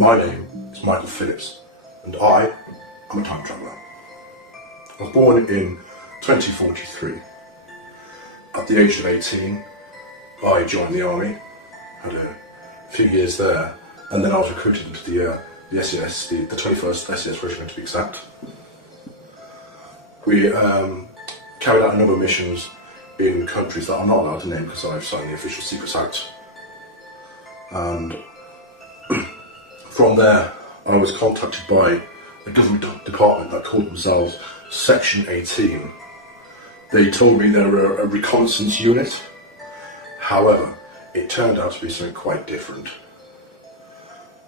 My name is Michael Phillips, and I am a time traveller. I was born in 2043. At the age of 18, I joined the army, had a few years there, and then I was recruited into the SES, the 21st SES Regiment to be exact. We carried out a number of missions in countries that I'm not allowed to name because I've signed the Official Secrets Act. And from there, I was contacted by a government department that called themselves Section 18. They told me they were a reconnaissance unit. However, it turned out to be something quite different.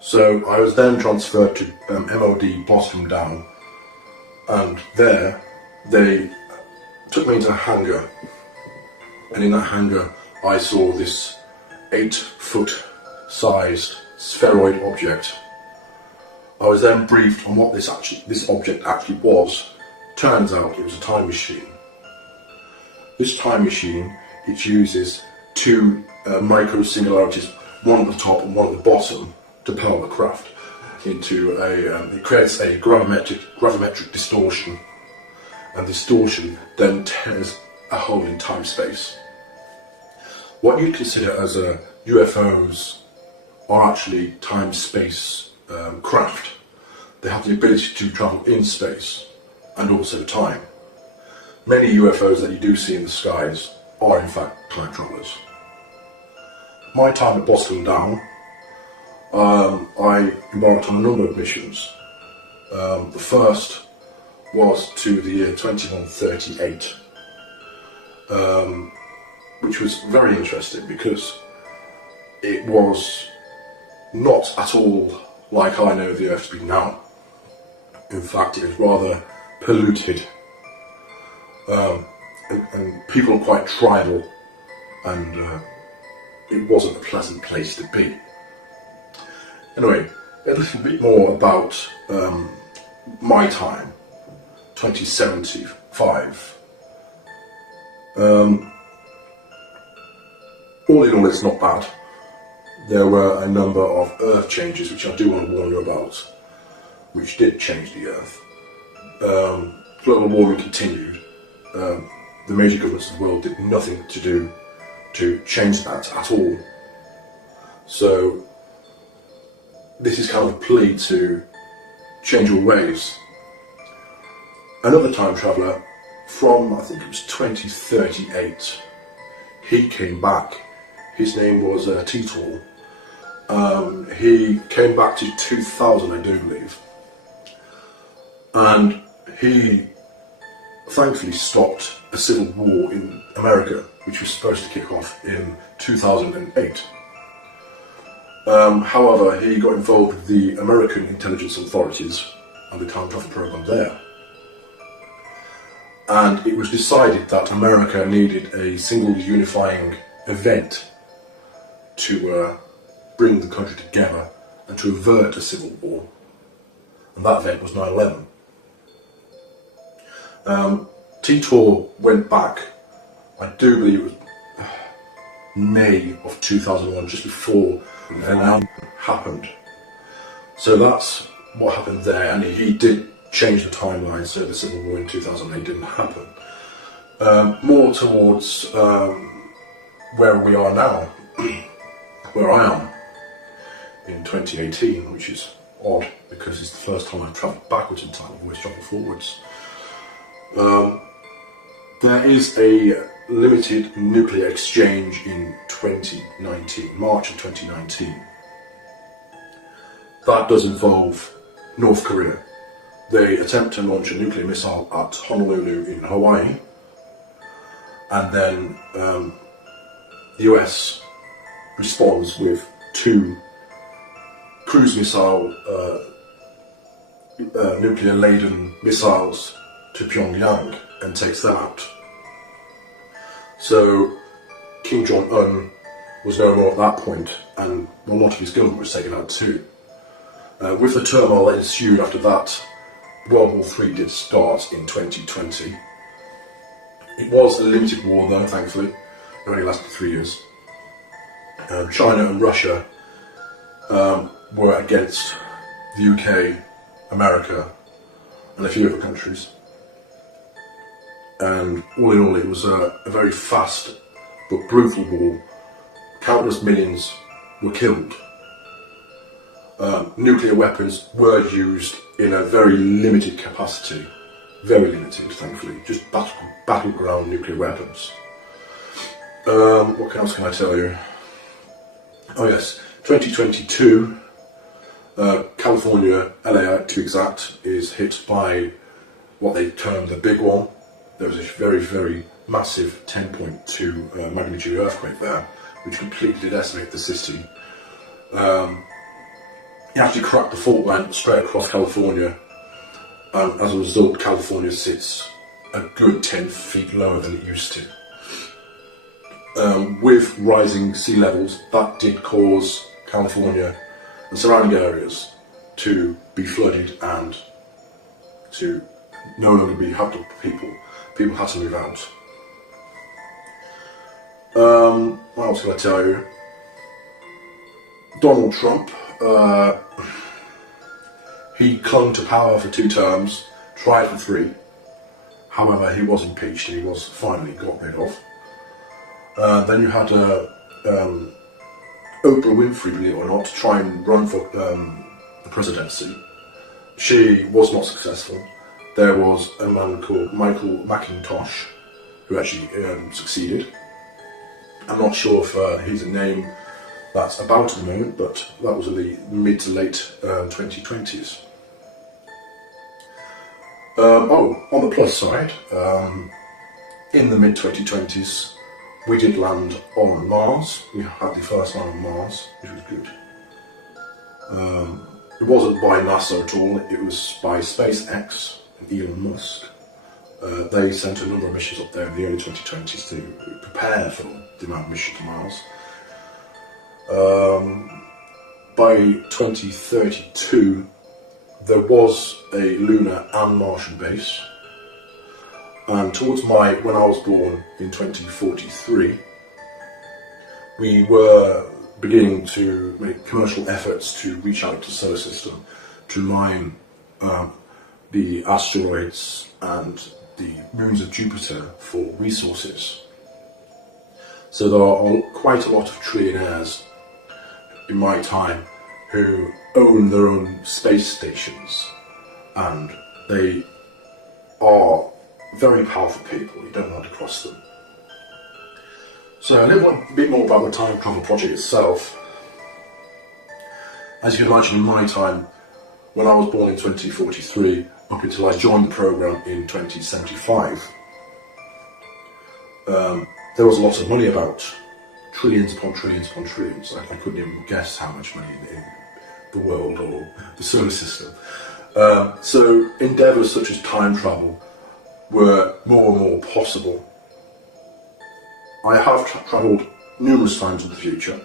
So I was then transferred to MOD Boston Down, and there they took me into a hangar, and in that hangar I saw this 8-foot sized spheroid object. I was then briefed on what this object actually was. Turns out it was a time machine. This time machine, it uses two micro singularities, one at the top and one at the bottom, to power the craft into it creates a gravimetric distortion, and distortion then tears a hole in time-space. What you'd consider as UFOs are actually time-space craft. They have the ability to travel in space and also time. Many UFOs that you do see in the skies are in fact time travelers. My time at Boston Down, I embarked on a number of missions. The first was to the year 2138, which was very interesting because it was not at all like I know the Earth to be now. In fact, it was rather polluted, and people are quite tribal, and it wasn't a pleasant place to be. Anyway, a little bit more about my time, 2075. All in all, it's not bad. There were a number of Earth changes which I do want to warn you about, which did change the Earth. Global warming continued. The major governments of the world did nothing to change that at all. So this is kind of a plea to change your ways. Another time traveller from, I think it was 2038, he came back. His name was Titor. He came back to 2000, I do believe, and he thankfully stopped a civil war in America, which was supposed to kick off in 2008. However, he got involved with the American intelligence authorities and the time travel program there. And it was decided that America needed a single unifying event to bring the country together and to avert a civil war. And that event was 9/11. Titor went back, I do believe it was May of 2001, just before the happened. So that's what happened there, and he did change the timeline so the civil war in 2008 didn't happen. More towards where we are now, where I am in 2018, which is odd because it's the first time I've travelled backwards in time. I've always travelled forwards. There is a limited nuclear exchange in 2019, March of 2019. That does involve North Korea. They attempt to launch a nuclear missile at Honolulu in Hawaii, and then the US responds with 2 cruise missile nuclear-laden missiles to Pyongyang and takes that out. So Kim Jong-un was no more at that point, and a lot of his government was taken out too. With the turmoil that ensued after that, World War III did start in 2020. It was a limited war though, thankfully. It only lasted 3 years. China and Russia were against the UK, America, and a few other countries. And all in all, it was a very fast but brutal war. Countless millions were killed. Nuclear weapons were used in a very limited capacity. Very limited, thankfully. Just battleground nuclear weapons. What else can I tell you? Oh yes, 2022, California, LA to exact, is hit by what they term the big one. There was a very, very massive 10.2 magnitude earthquake there, which completely decimated the city. It actually cracked the fault line straight across California, and as a result, California sits a good 10 feet lower than it used to. With rising sea levels, that did cause California and surrounding areas to be flooded and to no longer be habitable for people. People had to move out. What else can I tell you? Donald Trump, he clung to power for 2 terms, tried for 3. However, he was impeached and he was finally got rid of. Then you had Oprah Winfrey, believe it or not, try and run for the presidency. She was not successful. There was a man called Michael McIntosh who actually succeeded. I'm not sure if he's a name that's about at the moment, but that was in the mid to late 2020s. On the plus side, in the mid 2020s, we did land on Mars. We had the first land on Mars, which was good. It wasn't by NASA at all, it was by SpaceX and Elon Musk. They sent a number of missions up there in the early 2020s to prepare for the amount of mission to Mars. By 2032, there was a lunar and Martian base. And towards when I was born in 2043, we were beginning to make commercial efforts to reach out to the solar system, to mine the asteroids and the moons of Jupiter for resources. So there are quite a lot of trillionaires in my time who own their own space stations, and they are very powerful people. You don't want to cross them. So a little bit more about the time travel project itself. As you can imagine, in my time, when I was born in 2043, up until I joined the program in 2075, there was lots of money about. Trillions upon trillions upon trillions. I couldn't even guess how much money in the world or the solar system. So endeavours such as time travel were more and more possible. I have travelled numerous times in the future,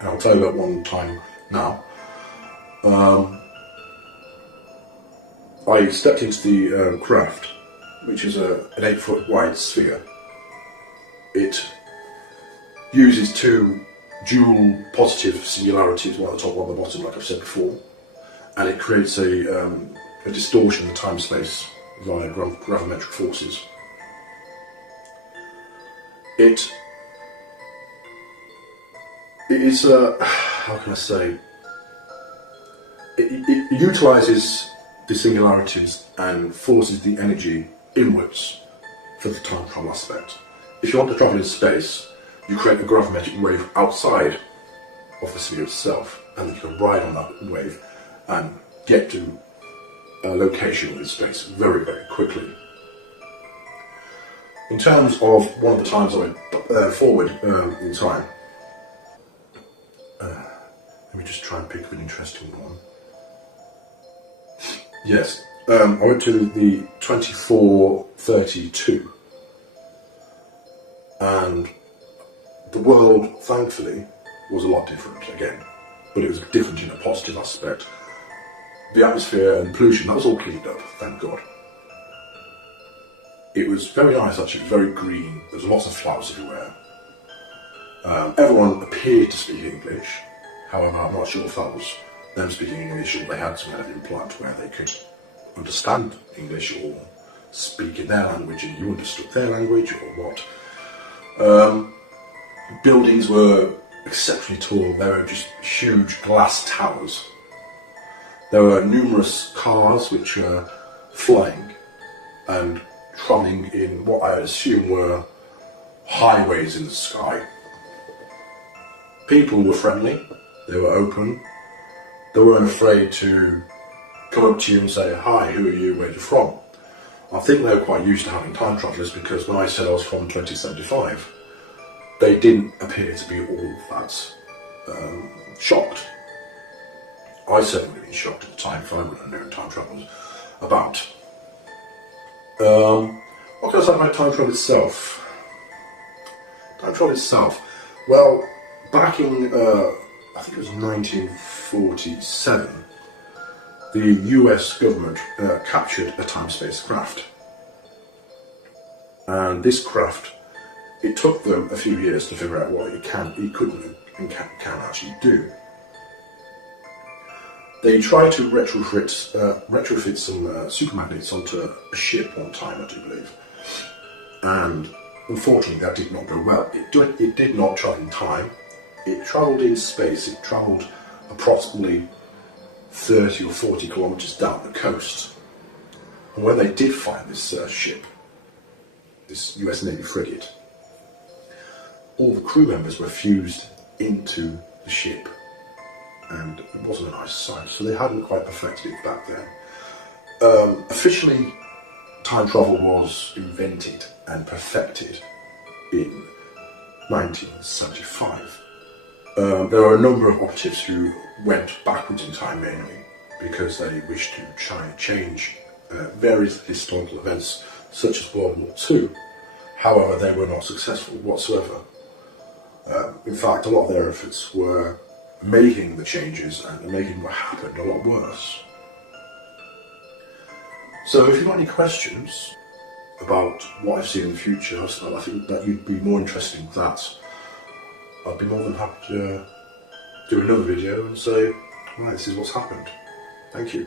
and I'll tell you about one time now. I stepped into the craft, which is an 8-foot wide sphere. It uses 2 dual positive singularities, one at the top, one at the bottom, like I've said before, and it creates a distortion in time-space via gravimetric forces. It is how can I say? It utilises the singularities and forces the energy inwards for the time travel aspect. If you want to travel in space, you create a gravimetric wave outside of the sphere itself, and you can ride on that wave and get to a location in space very, very quickly. In terms of one of the times I went forward in time, let me just try and pick up an interesting one. Yes, I went to the 2432, and the world, thankfully, was a lot different again, but it was different in a positive aspect. The atmosphere and pollution, that was all cleaned up, thank God. It was very nice actually, very green, there was lots of flowers everywhere. Everyone appeared to speak English, However, I'm not sure if that was them speaking English or they had some kind of implant where they could understand English or speak in their language and you understood their language or what. Buildings were exceptionally tall. They were just huge glass towers. There were numerous cars which were flying and travelling in what I assume were highways in the sky. People were friendly, they were open, they weren't afraid to come up to you and say, "Hi, who are you, where are you from?" I think they were quite used to having time travellers, because when I said I was from 2075, they didn't appear to be all that shocked. I certainly would have been shocked at the time if I would have known time travel was about. What can I say about time travel itself? Time travel itself, well, back in, I think it was 1947, the US government captured a time-space craft. And this craft, it took them a few years to figure out what it couldn't and can actually do. They tried to retrofit some super magnets onto a ship one time, I do believe. And unfortunately that did not go well. It did not travel in time. It travelled in space. It travelled approximately 30 or 40 kilometres down the coast. And when they did find this ship, this US Navy frigate, all the crew members were fused into the ship, and it wasn't a nice sight, so they hadn't quite perfected it back then. Officially, time travel was invented and perfected in 1975. There are a number of operatives who went backwards in time, mainly because they wished to try and change various historical events, such as World War II. However, they were not successful whatsoever. In fact, a lot of their efforts were making the changes and making what happened a lot worse. So if you've got any questions about what I've seen in the future, I think that you'd be more interested in that. I'd be more than happy to do another video and say, right, this is what's happened. Thank you.